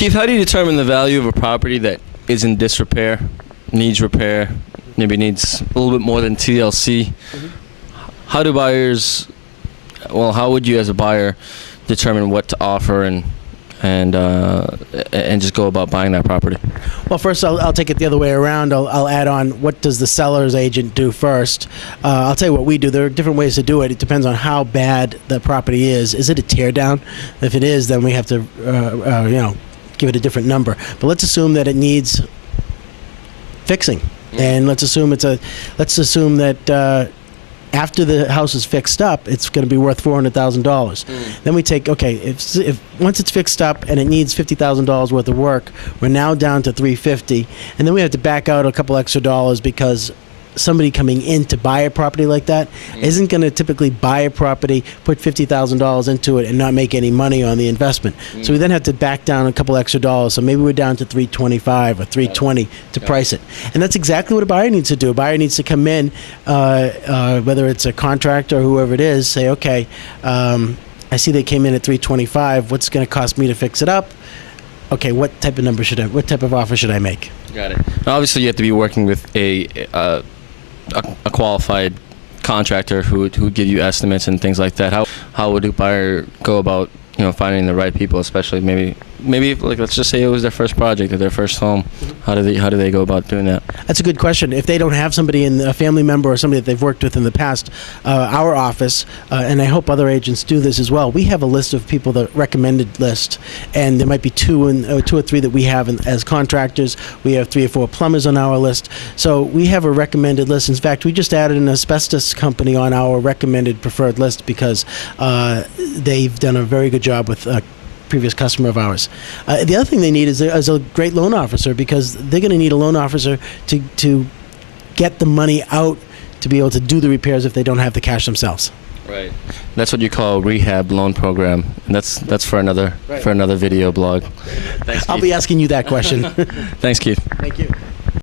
Keith, how do you determine the value of a property that is in disrepair, needs repair, maybe needs a little bit more than TLC? How do buyers, well, how would you as a buyer determine what to offer and just go about buying that property? Well, first I'll take it the other way around. I'll add on, what does the seller's agent do first? I'll tell you what we do. There are different ways to do it. It depends on how bad the property is. Is it a tear down? If it is, then we have to give it a different number. But let's assume that it needs fixing, and let's assume that after the house is fixed up, it's going to be worth $400,000. Then we take, okay, if once it's fixed up and it needs $50,000 worth of work, we're now down to $350,000, and then we have to back out a couple extra dollars because somebody coming in to buy a property like that isn't going to typically buy a property, put $50,000 into it, and not make any money on the investment. So we then have to back down a couple extra dollars. So maybe we're down to $325,000 or $320,000 to price it. And that's exactly what a buyer needs to do. A buyer needs to come in, whether it's a contractor or whoever it is, say, okay, I see they came in at $325,000. What's going to cost me to fix it up? Okay, what type of offer should I make? Got it. Now, obviously, you have to be working with a qualified contractor who would give you estimates and things like that. How would a buyer go about finding the right people, especially maybe like, let's just say it was their first project or their first home? How do they go about doing that? That's a good question. If they don't have somebody a family member or somebody that they've worked with in the past, our office, and I hope other agents do this as well, we have a list of people, the recommended list, and there might be two or three that we have as contractors. We have 3 or 4 plumbers on our list. So we have a recommended list. In fact, we just added an asbestos company on our recommended preferred list because they've done a very good job with previous customer of ours. The other thing they need is a great loan officer, because they're going to need a loan officer to get the money out to be able to do the repairs if they don't have the cash themselves. Right. That's what you call a rehab loan program, and that's for another video blog. Thanks, Keith. I'll be asking you that question. Thanks, Keith. Thank you.